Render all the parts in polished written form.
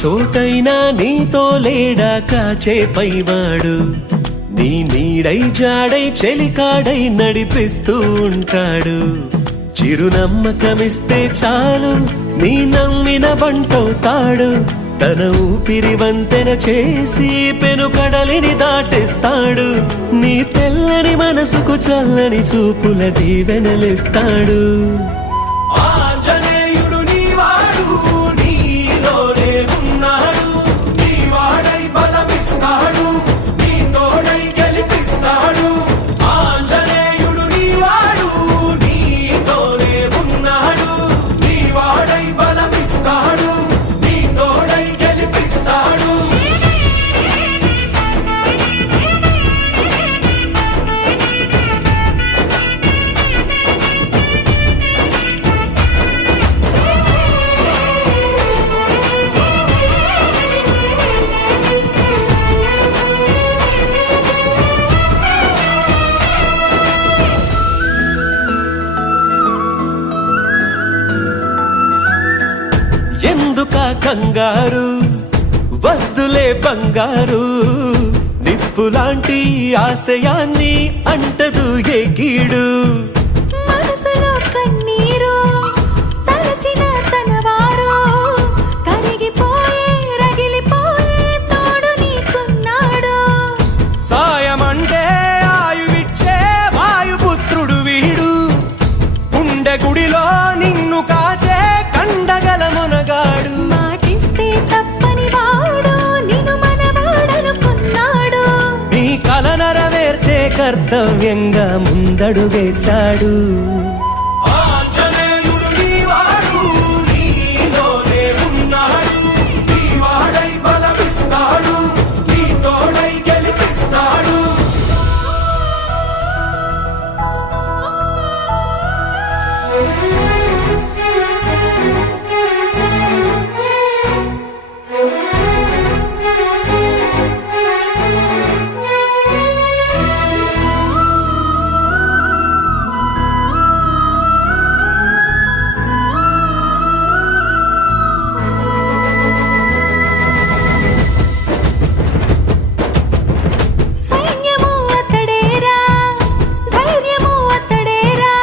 చోటైనా నీతో లేడా కాచే పైవాడు, నీ నీడై జాడై చెలికాడై నడిపిస్తూ ఉంటాడు. చిరునమ్మకమిస్తే చాలు నీ నమ్మిన బంటవుతాడు, తన ఊపిరి వంతెన చేసి పెను కడలిని దాటేస్తాడు. నీ తెల్లని మనసుకు చల్లని చూపుల దీవెనలిస్తాడు. ఆంజనేయుడు నీవాడు, నీలోనే ఉన్నాడు, నీ వాడై బలమిస్తాడు, నీ తోడై గెలిపిస్తాడు. ఆంజనేయుడు నీవాడు, నీలోనే ఉన్నాడు, నీ వాడై బలమిస్తాడు, నీ తోడై గెలిపిస్తాడు. ఎందుకా కంగారు, వద్దులే బంగారు, నిప్పులాంటి ఆశయాన్ని అంటదు ఏ కీడు. మనసులో కన్నీరు తలచిన తనవారు, కరిగిపోయే రగిలిపోయే తోడు నీకున్నాడు. సాయమంటే ఆయువిచ్చే వాయుపుత్రుడు వీడు, ఉండే గుడిలో నిన్ను కాచే కండగల మునగాడు. మాటిస్తే తప్పని వాడు నిన్ను మనవాడనుకున్నాడు, నీ కల నెరవేర్చే కర్తవ్యంగా ముందడు వేశాడు. ఆంజనేయుడు నీవాడు, నీలోనే ఉన్నాడు, నీ వాడై బలమిస్తాడు, నీ తోడై గెలిపిస్తాడు. సైన్యము అతడేరా, ధైర్యము అతడేరా,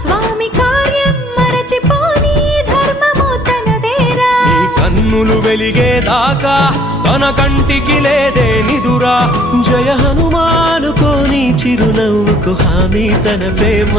స్వామి కార్యం మరచిపోని ధర్మము తనదేరా. నీ కన్నులు వెలిగేదాకా తన కంటికి లేదే నిదురా, జయ హనుమానుకోని చిరునవ్వుకు హామీ తన ప్రేమ.